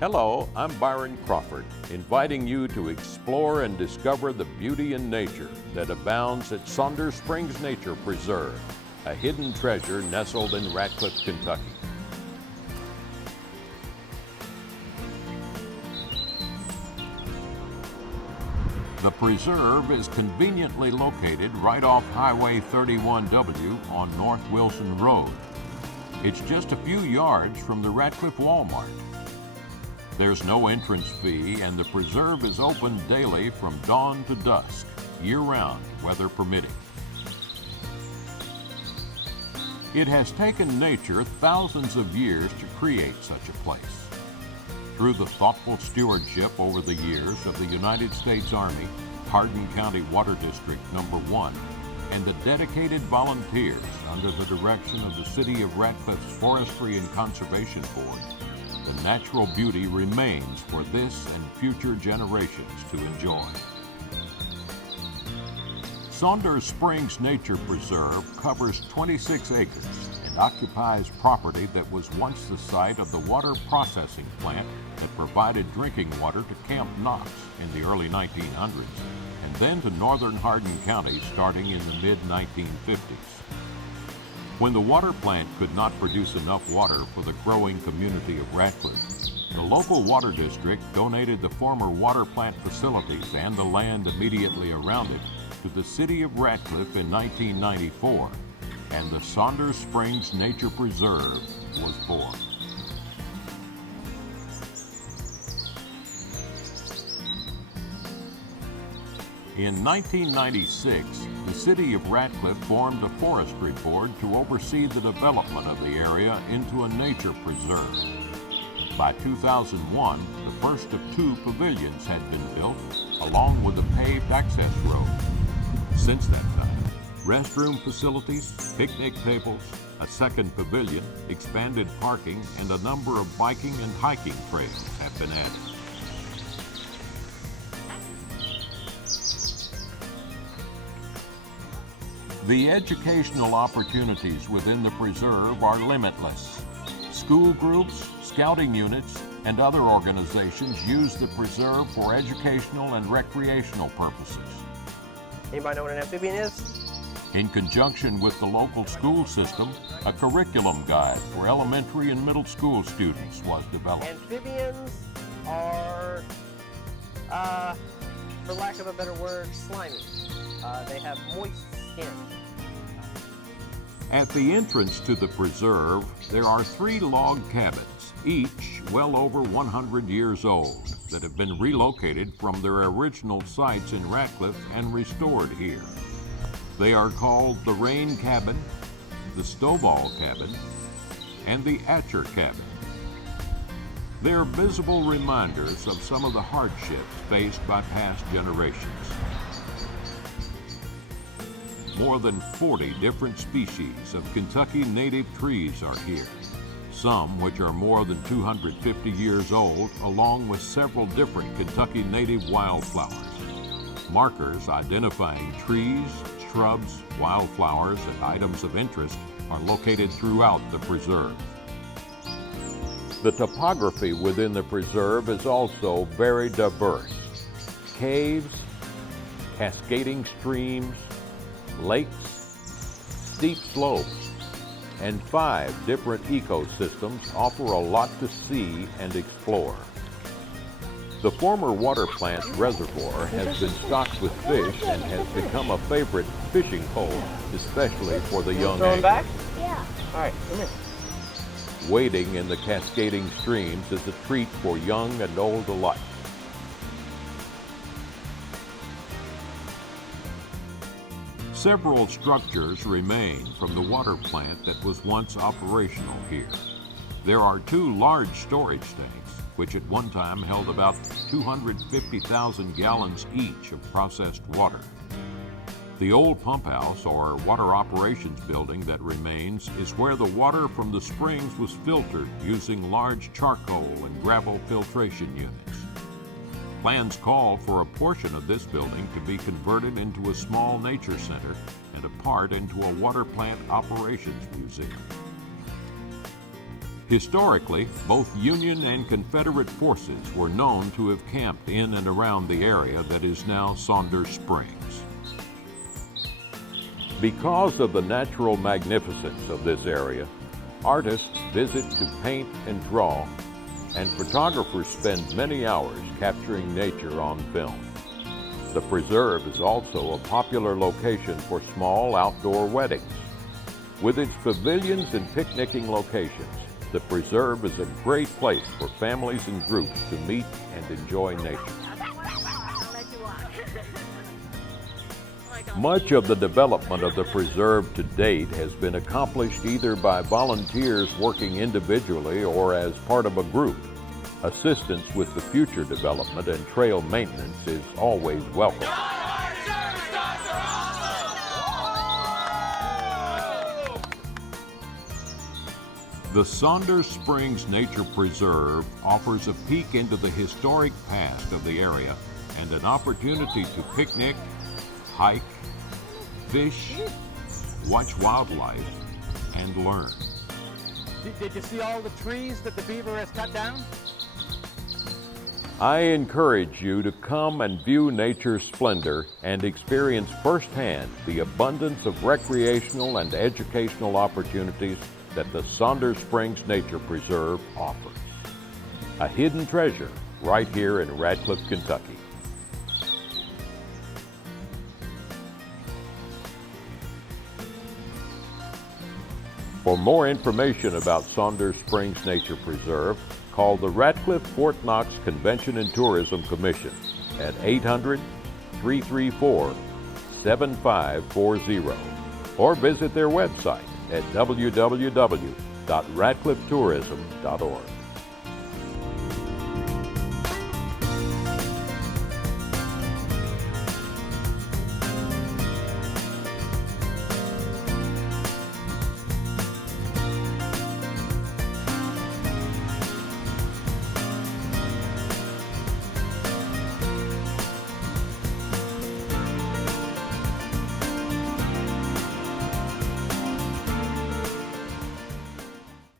Hello, I'm Byron Crawford, inviting you to explore and discover the beauty in nature that abounds at Saunders Springs Nature Preserve, a hidden treasure nestled in Radcliff, Kentucky. The preserve is conveniently located right off Highway 31W on North Wilson Road. It's just a few yards from the Radcliff Walmart. There's no entrance fee, and the preserve is open daily from dawn to dusk, year-round, weather permitting. It has taken nature thousands of years to create such a place. Through the thoughtful stewardship over the years of the United States Army, Hardin County Water District Number 1, and the dedicated volunteers under the direction of the City of Radcliff's Forestry and Conservation Board, the natural beauty remains for this and future generations to enjoy. Saunders Springs Nature Preserve covers 26 acres and occupies property that was once the site of the water processing plant that provided drinking water to Camp Knox in the early 1900s, and then to northern Hardin County starting in the mid-1950s. When the water plant could not produce enough water for the growing community of Radcliff, the local water district donated the former water plant facilities and the land immediately around it to the city of Radcliff in 1994, and the Saunders Springs Nature Preserve was born. In 1996, the City of Radcliff formed a Forestry Board to oversee the development of the area into a nature preserve. By 2001, the first of 2 pavilions had been built, along with a paved access road. Since that time, restroom facilities, picnic tables, a second pavilion, expanded parking, and a number of biking and hiking trails have been added. The educational opportunities within the preserve are limitless. School groups, scouting units, and other organizations use the preserve for educational and recreational purposes. Anybody know what an amphibian is? In conjunction with the local school system, a curriculum guide for elementary and middle school students was developed. Amphibians are, for lack of a better word, slimy. They have moist skin. At the entrance to the preserve, there are 3 log cabins, each well over 100 years old, that have been relocated from their original sites in Radcliff and restored here. They are called the Rain Cabin, the Stowball Cabin, and the Acre Cabin. They are visible reminders of some of the hardships faced by past generations. More than 40 different species of Kentucky native trees are here, some which are more than 250 years old, along with several different Kentucky native wildflowers. Markers identifying trees, shrubs, wildflowers, and items of interest are located throughout the preserve. The topography within the preserve is also very diverse. Caves, cascading streams, lakes, steep slopes, and 5 different ecosystems offer a lot to see and explore. The former water plant reservoir has been stocked with fish and has become a favorite fishing hole, especially for the young Throwing back? anglers. Yeah. All right, come here. Wading in the cascading streams is a treat for young and old alike. Several structures remain from the water plant that was once operational here. There are 2 large storage tanks, which at one time held about 250,000 gallons each of processed water. The old pump house or water operations building that remains is where the water from the springs was filtered using large charcoal and gravel filtration units. Plans call for a portion of this building to be converted into a small nature center and a part into a water plant operations museum. Historically, both Union and Confederate forces were known to have camped in and around the area that is now Saunders Springs. Because of the natural magnificence of this area, artists visit to paint and draw, and photographers spend many hours capturing nature on film. The preserve is also a popular location for small outdoor weddings. With its pavilions and picnicking locations, the preserve is a great place for families and groups to meet and enjoy nature. Much of the development of the preserve to date has been accomplished either by volunteers working individually or as part of a group. Assistance with the future development and trail maintenance is always welcome. The Saunders Springs Nature Preserve offers a peek into the historic past of the area and an opportunity to picnic, hike, fish, watch wildlife, and learn. Did you see all the trees that the beaver has cut down? I encourage you to come and view nature's splendor and experience firsthand the abundance of recreational and educational opportunities that the Saunders Springs Nature Preserve offers. A hidden treasure right here in Radcliff, Kentucky. For more information about Saunders Springs Nature Preserve, call the Radcliff-Fort Knox Convention and Tourism Commission at 800-334-7540 or visit their website at www.radclifftourism.org.